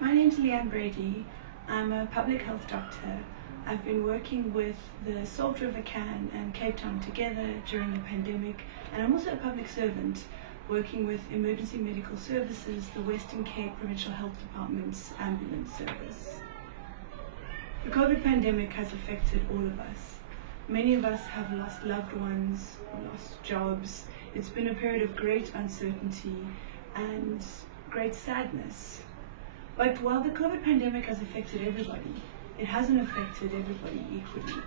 My name's Leanne Brady. I'm a public health doctor. I've been working with the Salt River Can and Cape Town together during the pandemic, and I'm also a public servant working with Emergency Medical Services, the Western Cape Provincial Health Department's ambulance service. The COVID pandemic has affected all of us. Many of us have lost loved ones, lost jobs. It's been a period of great uncertainty and great sadness. But while the COVID pandemic has affected everybody, it hasn't affected everybody equally.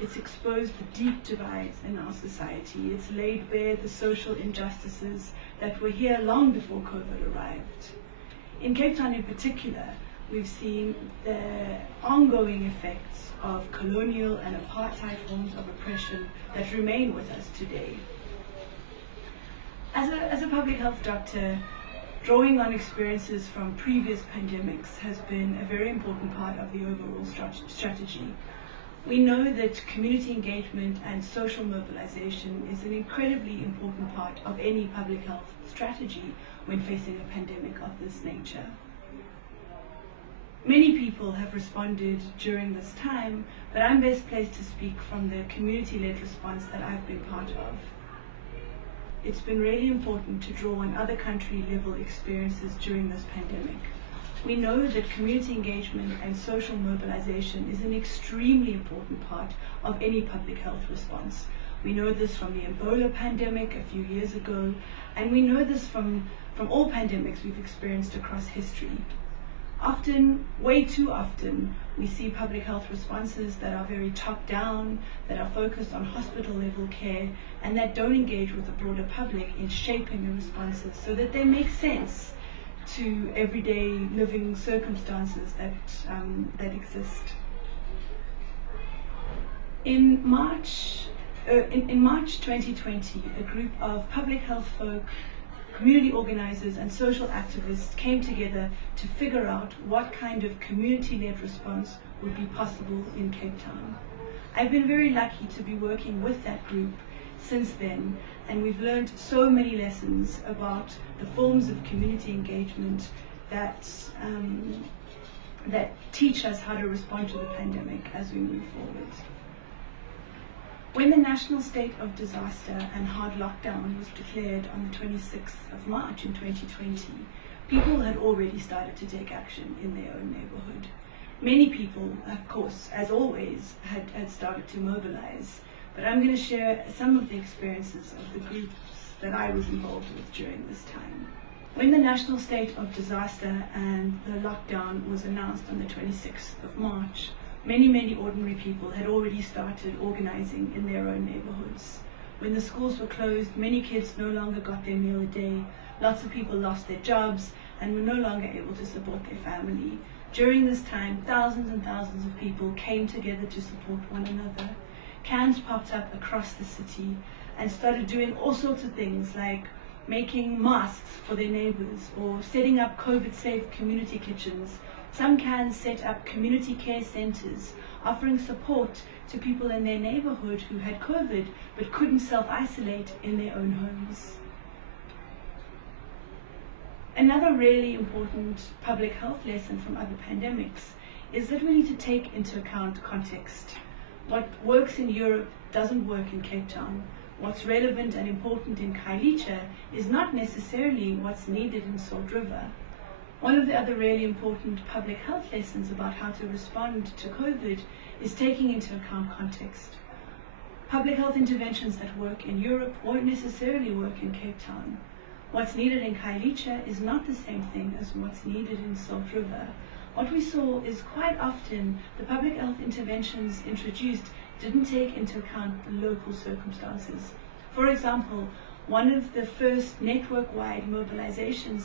It's exposed the deep divides in our society. It's laid bare the social injustices that were here long before COVID arrived. In Cape Town in particular, we've seen the ongoing effects of colonial and apartheid forms of oppression that remain with us today. As a public health doctor, drawing on experiences from previous pandemics has been a very important part of the overall strategy. We know that community engagement and social mobilization is an incredibly important part of any public health strategy when facing a pandemic of this nature. Many people have responded during this time, but I'm best placed to speak from the community-led response that I've been part of. It's been really important to draw on other country-level experiences during this pandemic. We know that community engagement and social mobilization is an extremely important part of any public health response. We know this from the Ebola pandemic a few years ago, and we know this from all pandemics we've experienced across history. Often, way too often, we see public health responses that are very top-down, that are focused on hospital-level care, and that don't engage with the broader public in shaping the responses so that they make sense to everyday living circumstances that exist. In March 2020, a group of public health folk, community organizers and social activists came together to figure out what kind of community-led response would be possible in Cape Town. I've been very lucky to be working with that group since then, and we've learned so many lessons about the forms of community engagement that teach us how to respond to the pandemic as we move forward. When the national state of disaster and hard lockdown was declared on the 26th of March in 2020, people had already started to take action in their own neighborhood. Many people, of course, as always, had started to mobilize, but I'm going to share some of the experiences of the groups that I was involved with during this time. When the national state of disaster and the lockdown was announced on the 26th of March, many ordinary people had already started organizing in their own neighborhoods. When the schools were closed, many kids no longer got their meal a day. Lots of people lost their jobs and were no longer able to support their family. During this time, thousands and thousands of people came together to support one another. Cans popped up across the city and started doing all sorts of things like making masks for their neighbors or setting up COVID-safe community kitchens. Some cans set up community care centers, offering support to people in their neighborhood who had COVID but couldn't self-isolate in their own homes. Another really important public health lesson from other pandemics is that we need to take into account context. What works in Europe doesn't work in Cape Town. What's relevant and important in Khayelitsha is not necessarily what's needed in Salt River. One of the other really important public health lessons about how to respond to COVID is taking into account context. Public health interventions that work in Europe won't necessarily work in Cape Town. What's needed in Khayelitsha is not the same thing as what's needed in Salt River. What we saw is quite often the public health interventions introduced didn't take into account the local circumstances. For example, one of the first network-wide mobilizations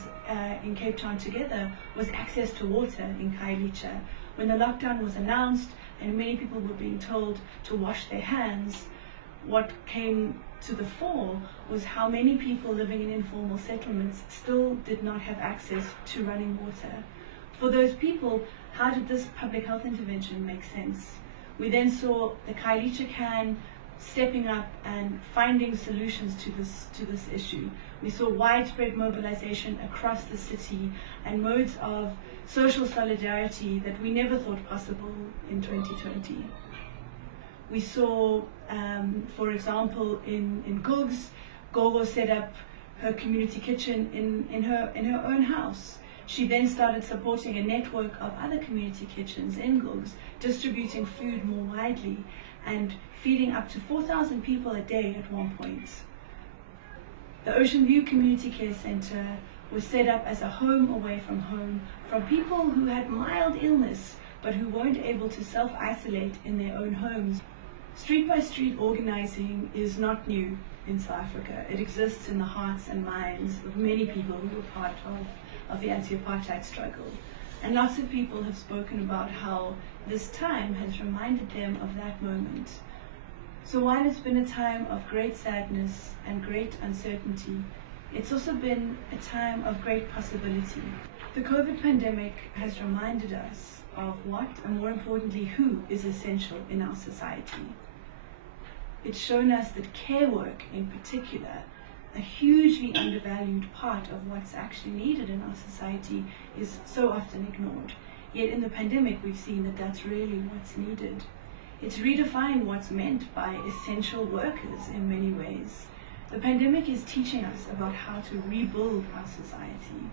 in Cape Town together was access to water in Khayelitsha. When the lockdown was announced and many people were being told to wash their hands, what came to the fore was how many people living in informal settlements still did not have access to running water. For those people, how did this public health intervention make sense? We then saw the Khayelitsha can stepping up and finding solutions to this issue. We saw widespread mobilization across the city and modes of social solidarity that we never thought possible in 2020. We saw, for example, in Gugs, Gogo set up her community kitchen in her own house. She then started supporting a network of other community kitchens in Gugs, distributing food more widely and feeding up to 4,000 people a day at one point. The Ocean View Community Care Center was set up as a home away from home from people who had mild illness but who weren't able to self-isolate in their own homes. Street-by-street organizing is not new in South Africa. It exists in the hearts and minds of many people who were part of the anti-apartheid struggle. And lots of people have spoken about how this time has reminded them of that moment. So while it's been a time of great sadness and great uncertainty, it's also been a time of great possibility. The COVID pandemic has reminded us of what, and more importantly, who is essential in our society. It's shown us that care work in particular, a hugely undervalued part of what's actually needed in our society, is so often ignored. Yet in the pandemic we've seen that that's really what's needed. It's redefined what's meant by essential workers in many ways. The pandemic is teaching us about how to rebuild our society.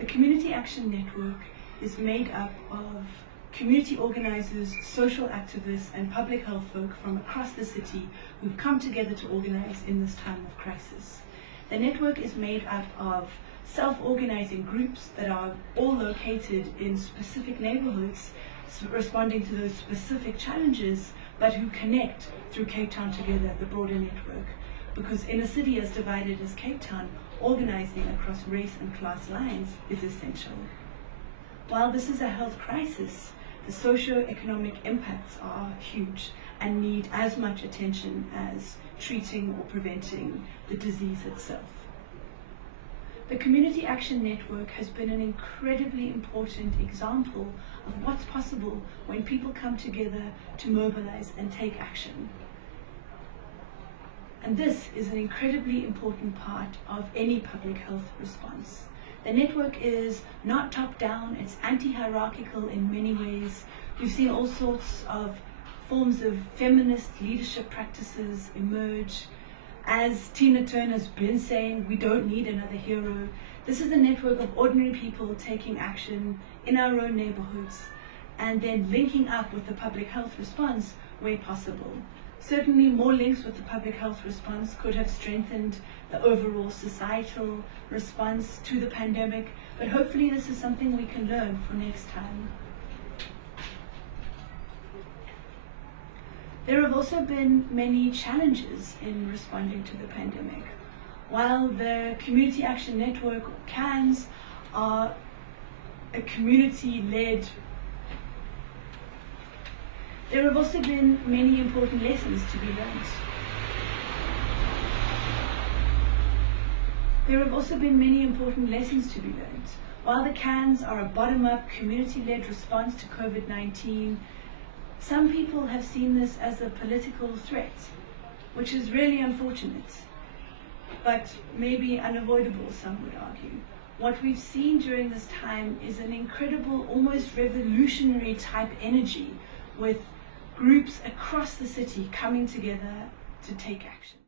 The Community Action Network is made up of community organizers, social activists, and public health folk from across the city who've come together to organize in this time of crisis. The network is made up of self-organizing groups that are all located in specific neighborhoods, responding to those specific challenges, but who connect through Cape Town Together, the broader network. Because in a city as divided as Cape Town, organizing across race and class lines is essential. While this is a health crisis, the socio-economic impacts are huge and need as much attention as treating or preventing the disease itself. The Community Action Network has been an incredibly important example of what's possible when people come together to mobilize and take action. And this is an incredibly important part of any public health response. The network is not top-down, it's anti-hierarchical in many ways. We've seen all sorts of forms of feminist leadership practices emerge. As Tina Turner's been saying, we don't need another hero. This is a network of ordinary people taking action in our own neighborhoods and then linking up with the public health response where possible. Certainly more links with the public health response could have strengthened the overall societal response to the pandemic, but hopefully this is something we can learn for next time. There have also been many challenges in responding to the pandemic. While the Community Action Network, or CANS, are a community-led, there have also been many important lessons to be learned. While the CANS are a bottom-up, community-led response to Covid-19, some people have seen this as a political threat, which is really unfortunate, but maybe unavoidable, some would argue. What we've seen during this time is an incredible, almost revolutionary type energy with groups across the city coming together to take action.